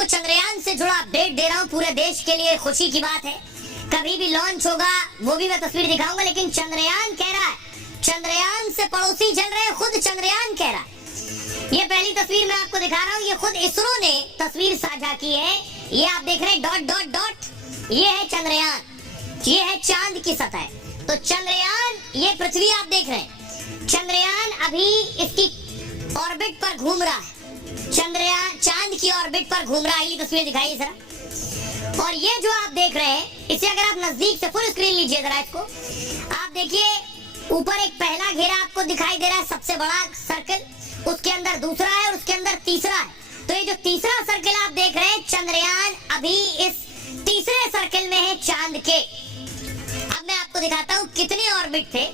आपको चंद्रयान से जुड़ा अपडेट दे रहा हूँ, पूरे देश के लिए खुशी की बात है। कभी भी लॉन्च होगा वो भी मैं तस्वीर दिखाऊंगा, लेकिन चंद्रयान कह रहा है, चंद्रयान से पड़ोसी जल रहे हैं, खुद चंद्रयान कह रहा है। ये पहली तस्वीर मैं आपको दिखा रहा हूँ, ये खुद इसरो ने तस्वीर साझा की है। ये आप देख रहे हैं डॉट डॉट डॉट, ये है चंद्रयान, ये है चांद की सतह। तो चंद्रयान, ये पृथ्वी आप देख रहे हैं, चंद्रयान अभी इसकी ऑर्बिट पर घूम रहा है, चंद्रयान चांद की ऑर्बिट पर घूम रहा है। ये तस्वीर दिखाइए जरा। और ये जो आप देख रहे हैं, इसे अगर आप नजदीक से फुल स्क्रीन लीजिए जरा इसको, आप देखिए ऊपर एक पहला घेरा आपको दिखाई दे रहा है, सबसे बड़ा सर्कल, उसके अंदर दूसरा है और उसके अंदर तीसरा है। तो ये जो तीसरा सर्कल आप देख रहे हैं, चंद्रयान अभी इस तीसरे सर्कल में है चांद के। अब मैं आपको दिखाता हूँ कितने ऑर्बिट थे।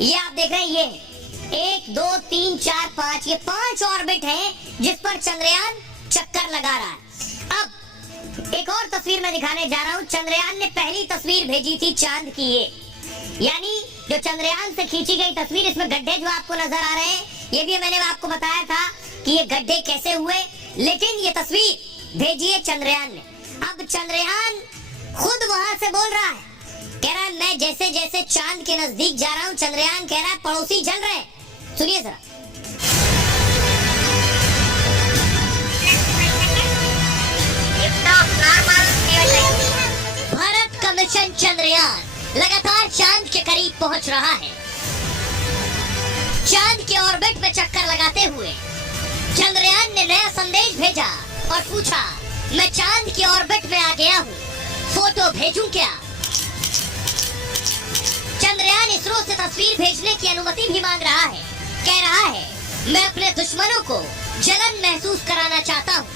ये आप देख रहे हैं, ये 1 2 3 4 5, ये 5 ऑर्बिट हैं जिस पर चंद्रयान चक्कर लगा रहा है। अब एक और तस्वीर मैं दिखाने जा रहा हूँ। चंद्रयान ने पहली तस्वीर भेजी थी चांद की, ये यानी जो चंद्रयान से खींची गई तस्वीर, इसमें गड्ढे जो आपको नजर आ रहे हैं, ये भी मैंने आपको बताया था कि ये गड्ढे कैसे हुए, लेकिन ये तस्वीर भेजी है चंद्रयान ने। अब चंद्रयान खुद वहां से बोल रहा है, कह रहा है मैं जैसे जैसे चांद के नजदीक जा रहा हूँ, चंद्रयान कह रहा है पड़ोसी जल रहे हैं। सुनिए जरा। भारत का मिशन चंद्रयान लगातार चांद के करीब पहुंच रहा है। चांद के ऑर्बिट में चक्कर लगाते हुए चंद्रयान ने नया संदेश भेजा और पूछा, मैं चांद की ऑर्बिट में आ गया हूँ, फोटो भेजूं क्या? चंद्रयान इसरो से तस्वीर भेजने की अनुमति भी मांग रहा है। कह रहा है, मैं अपने दुश्मनों को जलन महसूस कराना चाहता हूँ।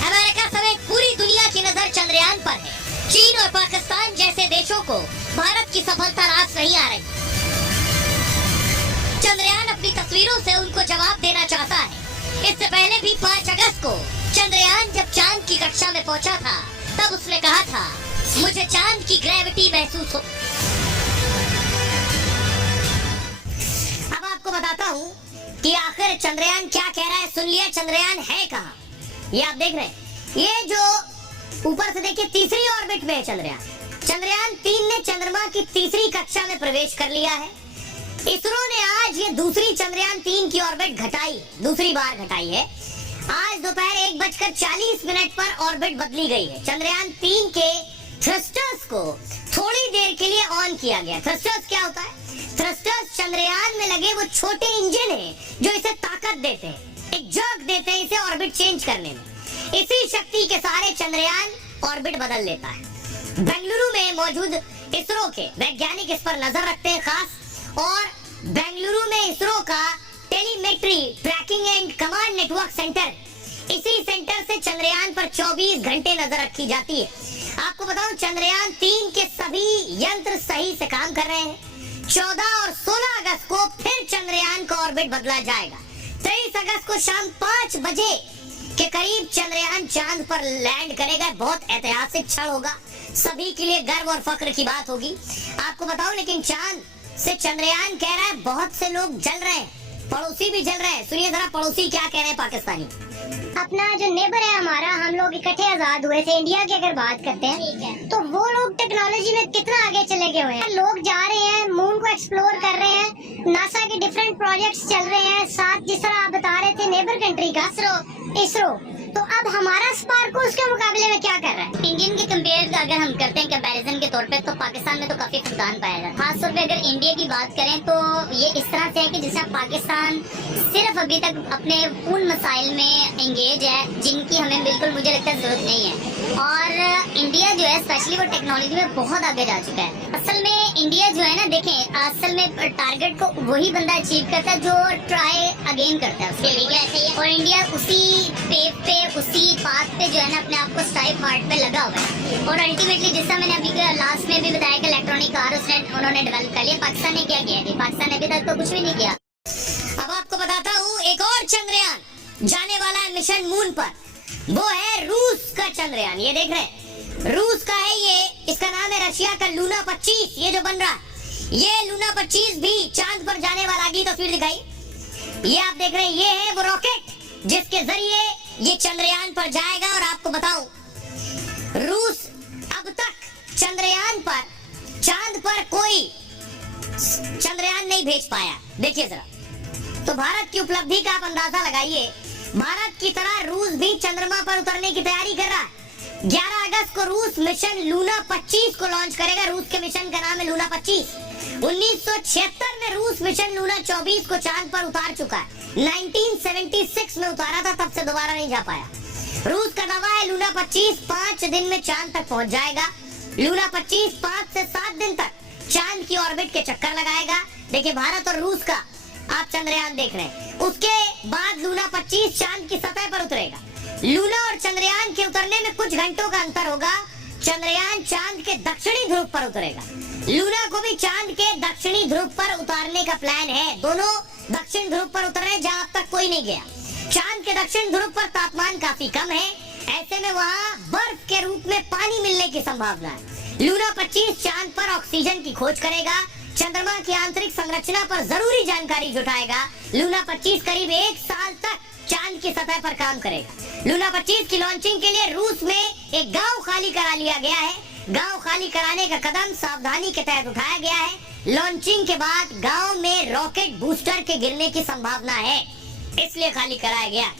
अमेरिका समेत पूरी दुनिया की नजर चंद्रयान पर है। चीन और पाकिस्तान जैसे देशों को भारत की सफलता रास नहीं आ रही। चंद्रयान अपनी तस्वीरों से उनको जवाब देना चाहता है। इससे पहले भी 5 अगस्त को चंद्रयान जब चांद की कक्षा में पहुंचा था, तब उसने कहा था, मुझे चांद की ग्रेविटी महसूस हो। अब आपको बताता हूँ कि आखिर चंद्रयान क्या कह रहा है। सुन लिया, चंद्रयान है कहाँ, ये आप देख रहे हैं। ये जो ऊपर से देखिए तीसरी ऑर्बिट में है चंद्रयान। चंद्रयान 3 ने चंद्रमा की तीसरी कक्षा में प्रवेश कर लिया है। इसरो ने आज ये दूसरी चंद्रयान 3 की ऑर्बिट घटाई, दूसरी बार घटाई है। आज दोपहर 1:40 पर ऑर्बिट बदली गई है। चंद्रयान 3 के थ्रस्टर्स को थोड़ी देर के लिए ऑन किया गया। थ्रस्टर्स क्या होता है? थ्रस्टर्स चंद्रयान में लगे वो छोटे इंजन हैं जो इसे ताकत देते हैं, एक जर्क देते हैं इसे ऑर्बिट चेंज करने में। इसी शक्ति के सहारे चंद्रयान ऑर्बिट बदल लेता है। बेंगलुरु में मौजूद इसरो के वैज्ञानिक इस पर नजर रखते हैं खास, और बेंगलुरु में इसरो का telemetry tracking and command network centre, इसी सेंटर से चंद्रयान पर 24 घंटे नजर रखी जाती है। आपको बताऊं, चंद्रयान 3 के सभी यंत्र सही से काम कर रहे हैं। 14 और 16 अगस्त को फिर चंद्रयान का ऑर्बिट बदला जाएगा। 23 अगस्त को शाम 5 बजे के करीब चंद्रयान चांद पर लैंड करेगा। बहुत ऐतिहासिक क्षण होगा, सभी के लिए गर्व और फख्र की बात होगी। आपको बताऊं, लेकिन चांद से चंद्रयान कह रहा है बहुत से लोग जल रहे हैं, पड़ोसी भी जल रहे हैं। सुनिए जरा पड़ोसी क्या कह रहे हैं पाकिस्तानी। अपना जो नेबर है हमारा, हम लोग इकट्ठे आजाद हुए थे। इंडिया की अगर बात करते हैं तो वो लोग टेक्नोलॉजी में कितना आगे चले गए हुए हैं। लोग जा रहे हैं, मून को एक्सप्लोर कर रहे हैं, नासा के डिफरेंट प्रोजेक्ट्स चल रहे हैं। साथ जिस तरह आप बता रहे थे नेबर कंट्री का इसरो, तो अब हमारा स्पार्क उसके मुकाबले में क्या कर रहा है? इंडियन के कंपेयर अगर हम करते हैं कंपैरिजन के तौर पे, तो पाकिस्तान में तो काफी फुकदान पाया जाता है। खासतौर पे अगर इंडिया की बात करें तो ये इस तरह से है कि जैसे पाकिस्तान सिर्फ अभी तक अपने उन मसाइल में एंगेज है जिनकी हमें बिल्कुल मुझे लगता है जरूरत नहीं है, और इंडिया जो है स्पेशली वो टेक्नोलॉजी में बहुत आगे जा चुका है। असल में इंडिया जो है ना, देखें असल में टारगेट को वही बंदा अचीव करता है जो ट्राई अगेन करता है उसके लिए, और इंडिया उसी पेप पे उसी बात पे जो है ना अपने आप को स्टाइप हार्ट पे लगा हुआ है। और अल्टीमेटली जैसा मैंने अभी लास्ट में भी बताया कि इलेक्ट्रॉनिक कार उन्होंने डेवलप कर लिया। पाकिस्तान ने क्या किया? पाकिस्तान ने अभी तक तो कुछ भी नहीं किया। अब आपको बताता हूँ, एक और चंद्रयान जाने वाला है मिशन मून पर, वो है रूस का चंद्रयान। ये देख रहे हैं, रूस का है ये, इसका नाम है रशिया का लूना 25। ये जो बन रहा है, ये लूना 25 भी चांद पर जाने वाला। अगली तस्वीर दिखाई, ये आप देख रहे हैं, ये है वो रॉकेट जिसके जरिए ये चंद्रयान पर जाएगा। और आपको बताऊं, रूस अब तक चंद्रयान पर, चांद पर कोई चंद्रयान नहीं भेज पाया। देखिए जरा, तो भारत की उपलब्धि का आप अंदाजा लगाइए। भारत की तरह रूस भी चंद्रमा पर उतरने की तैयारी कर रहा है। 11 अगस्त को रूस मिशन लूना 25 को लॉन्च करेगा। रूस के मिशन का नाम है लूना 25। 1976 में रूस मिशन लूना 24 को चांद पर उतार चुका है। 1976 में उतारा था, तब से दोबारा नहीं जा पाया। रूस का दावा है लूना 25 5 दिन में चांद तक पहुंच जाएगा। लूना 25 5 से 7 दिन तक चांद की ऑर्बिट के चक्कर लगाएगा। देखिए, भारत और रूस का आप चंद्रयान देख रहे हैं। उसके बाद लूना 25 चांद की सतह पर उतरेगा। लूना और चंद्रयान के उतरने में कुछ घंटों का अंतर होगा। चंद्रयान चांद के दक्षिणी ध्रुव पर उतरेगा। लूना को भी चांद के दक्षिणी ध्रुव पर उतारने का प्लान है। दोनों दक्षिण ध्रुव पर उतर रहे हैं, जहां अब तक कोई नहीं गया। चांद के दक्षिण ध्रुव पर तापमान काफी कम है, ऐसे में वहां बर्फ के रूप में पानी मिलने की संभावना है। लूना 25 चांद पर ऑक्सीजन की खोज करेगा। चंद्रमा की आंतरिक संरचना पर जरूरी जानकारी जुटाएगा। लूना 25 करीब 1 साल तक चांद की सतह पर काम करेगा। लूना 25 की लॉन्चिंग के लिए रूस में एक गांव खाली करा लिया गया है। गांव खाली कराने का कदम सावधानी के तहत उठाया गया है। लॉन्चिंग के बाद गांव में रॉकेट बूस्टर के गिरने की संभावना है, इसलिए खाली कराया गया।